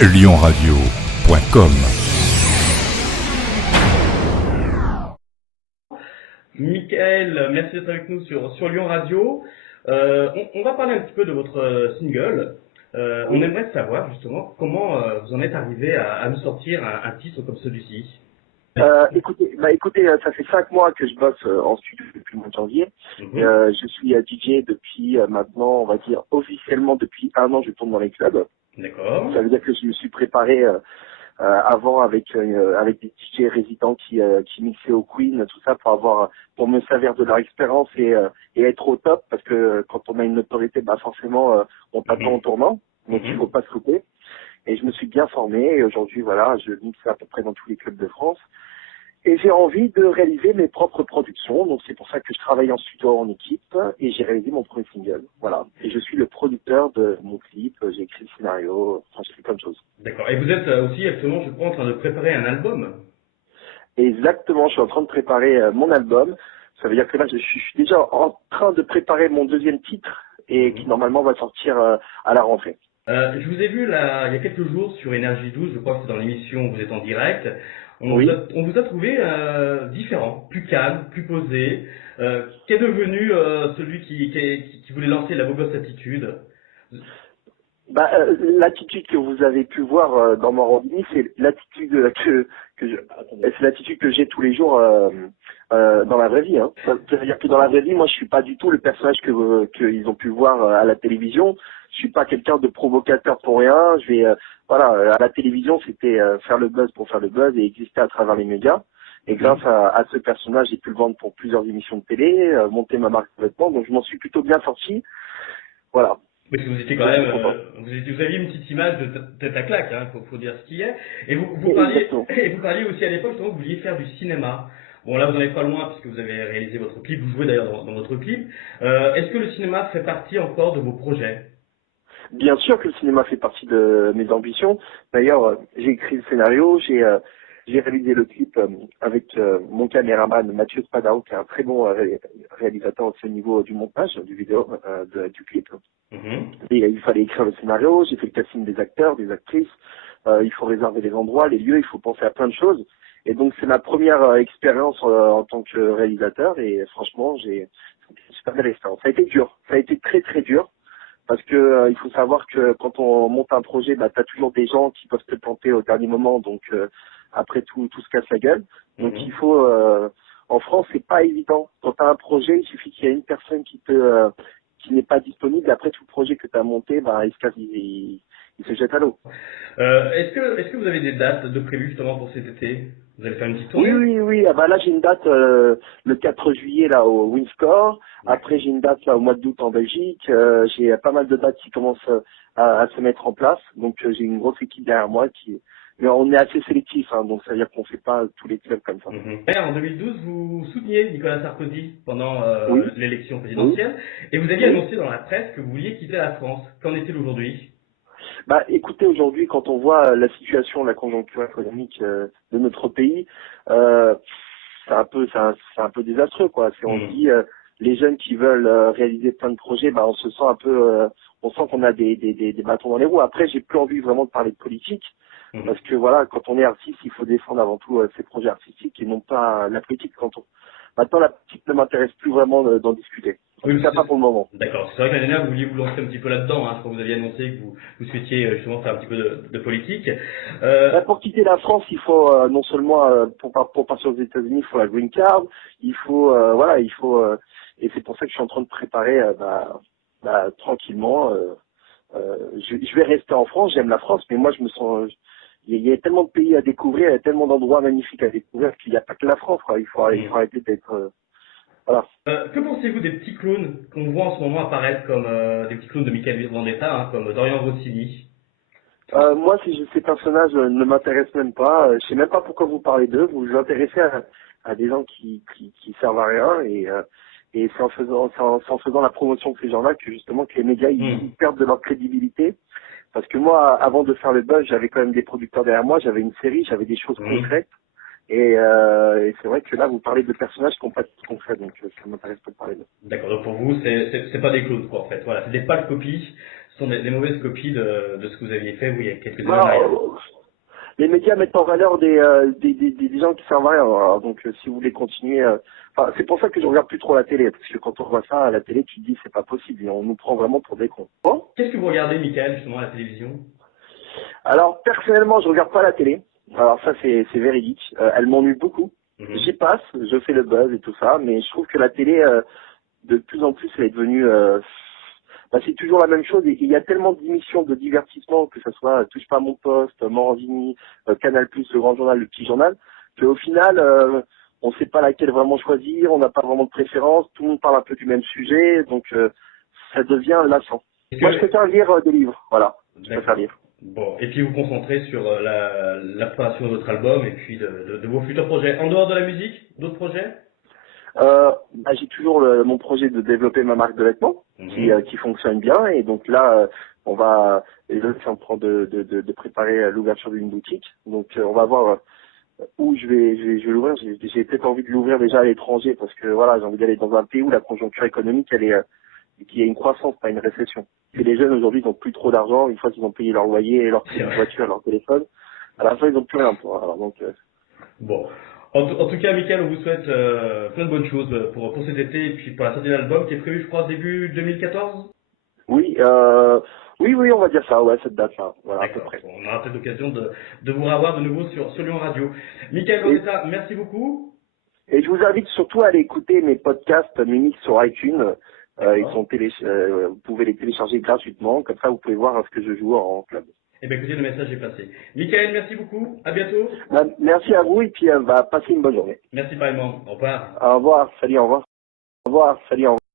lyonradio.com. Michael, merci d'être avec nous sur Lyon Radio. On va parler un petit peu de votre single. On aimerait savoir justement comment vous en êtes arrivé à nous sortir un titre comme celui-ci. Écoutez, ça fait 5 mois que je bosse en studio depuis le mois de janvier. Je suis DJ depuis maintenant, on va dire officiellement depuis 1 an, je tourne dans les clubs. D'accord. Ça veut dire que je me suis préparé avant avec des DJ résidents qui mixaient au Queen, tout ça pour me servir de leur expérience et être au top, parce que quand on a une autorité, forcément on t'attend au tournant, donc il faut pas se couper. Et je me suis bien formé et aujourd'hui voilà, je mixe à peu près dans tous les clubs de France. Et j'ai envie de réaliser mes propres productions, donc c'est pour ça que je travaille en studio en équipe et j'ai réalisé mon premier single, voilà. Et je suis le producteur de mon clip, j'ai écrit le scénario, enfin je fais plein de choses. D'accord. Et vous êtes aussi actuellement, je crois, en train de préparer un album. Exactement, je suis en train de préparer mon album. Ça veut dire que là je suis déjà en train de préparer mon deuxième titre et qui normalement va sortir à la rentrée. Je vous ai vu là, il y a quelques jours sur Énergie 12, je crois que c'est dans l'émission où vous êtes en direct. On vous a trouvé différent, plus calme, plus posé. Qu'est devenu celui qui voulait lancer la Bogos attitude? L'attitude que vous avez pu voir dans mon rendez-vous, c'est l'attitude c'est l'attitude que j'ai tous les jours dans la vraie vie. Hein. Ça veut dire que dans la vraie vie, moi, je suis pas du tout le personnage qu'ils ont pu voir à la télévision. Je suis pas quelqu'un de provocateur pour rien. À la télévision, c'était faire le buzz pour faire le buzz et exister à travers les médias. Et grâce à ce personnage, j'ai pu le vendre pour plusieurs émissions de télé, monter ma marque de vêtements. Donc, je m'en suis plutôt bien sorti. Voilà. Mais vous étiez quand même, vous aviez une petite image de tête à claque, hein, faut dire ce qu'il y a. Et vous parliez aussi à l'époque justement que vous vouliez faire du cinéma. Bon là vous n'en êtes pas loin puisque vous avez réalisé votre clip, vous jouez d'ailleurs dans votre clip. Est-ce que le cinéma fait partie encore de vos projets? Bien sûr que le cinéma fait partie de mes ambitions. D'ailleurs, j'ai écrit le scénario, j'ai réalisé le clip avec mon caméraman Mathieu Spadao, qui est un très bon réalisateur aussi au niveau du montage, du vidéo, du clip. Et il fallait écrire le scénario, j'ai fait le casting des acteurs, des actrices, il faut réserver les endroits, les lieux, il faut penser à plein de choses. Et donc c'est ma première expérience en tant que réalisateur et franchement j'ai une super belle expérience. Ça a été dur, ça a été très très dur. Parce que il faut savoir que quand on monte un projet, t'as toujours des gens qui peuvent te planter au dernier moment, donc après tout se casse la gueule. Donc il faut en France c'est pas évident. Quand t'as un projet, il suffit qu'il y ait une personne qui n'est pas disponible. Après tout le projet que t'as monté, il se casse, il se jette à l'eau. Est-ce que vous avez des dates de prévues justement pour cet été? Vous allez faire une petite tournée? Oui. Là j'ai une date le 4 juillet là au Windscore. Après j'ai une date là au mois d'août en Belgique. J'ai pas mal de dates qui commencent à se mettre en place. Donc j'ai une grosse équipe derrière moi mais on est assez sélectif, hein, donc ça veut dire qu'on fait pas tous les clubs comme ça. En 2012, vous souteniez Nicolas Sarkozy pendant l'élection présidentielle et vous aviez annoncé dans la presse que vous vouliez quitter la France. Qu'en est-il aujourd'hui? Écoutez, aujourd'hui, quand on voit la situation, la conjoncture économique de notre pays, c'est un peu désastreux, quoi. Si on dit les jeunes qui veulent réaliser plein de projets, on se sent un peu, on sent qu'on a des bâtons dans les roues. Après, j'ai plus envie vraiment de parler de politique, parce que voilà, quand on est artiste, il faut défendre avant tout ses projets artistiques et non pas la politique. Maintenant, la politique ne m'intéresse plus vraiment d'en discuter. En tout cas, pas pour le moment. D'accord. C'est vrai que l'année dernière, vous vouliez vous lancer un petit peu là-dedans. Hein. Je crois que vous aviez annoncé que vous souhaitiez justement faire un petit peu de politique. Pour quitter la France, il faut non seulement pour partir aux États-Unis, il faut la green card. Il faut et c'est pour ça que je suis en train de préparer tranquillement. Je vais rester en France. J'aime la France, mais moi je me sens. Il y a tellement de pays à découvrir, il y a tellement d'endroits magnifiques à découvrir qu'il n'y a pas que la France, quoi. Il faut arrêter d'être. Voilà. Que pensez-vous des petits clones qu'on voit en ce moment apparaître comme des petits clones de Michael Vendetta, hein, comme Dorian Rossini? Moi, ces personnages ne m'intéressent même pas. Je sais même pas pourquoi vous parlez d'eux. Vous vous intéressez à des gens qui servent à rien et c'est en faisant la promotion de ces gens-là que justement que les médias ils perdent de leur crédibilité. Parce que moi, avant de faire le buzz, j'avais quand même des producteurs derrière moi, j'avais une série, j'avais des choses concrètes. Et c'est vrai que là, vous parlez de personnages qui n'ont pas de concret, donc ça m'intéresse pas de parler d'eux. D'accord, donc pour vous, c'est pas des clones, quoi, en fait. Voilà, c'est des pâles copies. ce sont des mauvaises copies de ce que vous aviez fait, vous, il y a quelques années en Bah, arrière. les médias mettent en valeur des gens qui servent à rien. Alors, donc, si vous voulez continuer, enfin, c'est pour ça que je regarde plus trop la télé, parce que quand on voit ça à la télé, tu te dis c'est pas possible, et on nous prend vraiment pour des cons. Bon. Qu'est-ce que vous regardez, Michael, justement, à la télévision? Alors, personnellement, je regarde pas la télé. Alors ça, c'est véridique. Elle m'ennuie beaucoup. Mhm. J'y passe, je fais le buzz et tout ça, mais je trouve que la télé, de plus en plus, elle est devenue... c'est toujours la même chose, et il y a tellement d'émissions de divertissement, que ce soit Touche pas à mon poste, Morandini, Canal+, Le Grand Journal, Le Petit Journal, qu'au final, on ne sait pas laquelle vraiment choisir, on n'a pas vraiment de préférence, tout le monde parle un peu du même sujet, donc ça devient lassant. Moi, je préfère lire des livres, voilà, je préfère lire. Bon, et puis vous concentrez sur la préparation de votre album et puis de vos futurs projets. En dehors de la musique, d'autres projets? J'ai toujours mon projet de développer ma marque de vêtements qui fonctionne bien, et donc là on va et là, c'est en train de préparer l'ouverture d'une boutique, donc on va voir où je vais l'ouvrir. J'ai peut-être envie de l'ouvrir déjà à l'étranger, parce que voilà, j'ai envie d'aller dans un pays où la conjoncture économique elle est qui a une croissance, pas une récession. Et les jeunes aujourd'hui ils n'ont plus trop d'argent, une fois qu'ils ont payé leur loyer, leur voiture, leur téléphone, à la fin ils n'ont plus rien. Voilà, donc Bon. En tout cas, Michael, on vous souhaite plein de bonnes choses pour cet été et puis pour la sortie de l'album qui est prévue, je crois, début 2014. oui, oui, on va dire ça, ouais, cette date-là, voilà, à peu près. On aura peut-être l'occasion de vous revoir de nouveau sur Lyon Radio. Michael Gambetta, merci beaucoup. Et je vous invite surtout à aller écouter mes podcasts Mimix sur iTunes. Ils sont vous pouvez les télécharger gratuitement, comme ça vous pouvez voir ce que je joue en club. Eh bien écoutez, le message est passé. Michael, merci beaucoup, à bientôt. Merci à vous, et puis passez une bonne journée. Merci pareillement, au revoir. Au revoir, salut, au revoir. Au revoir, salut, au revoir.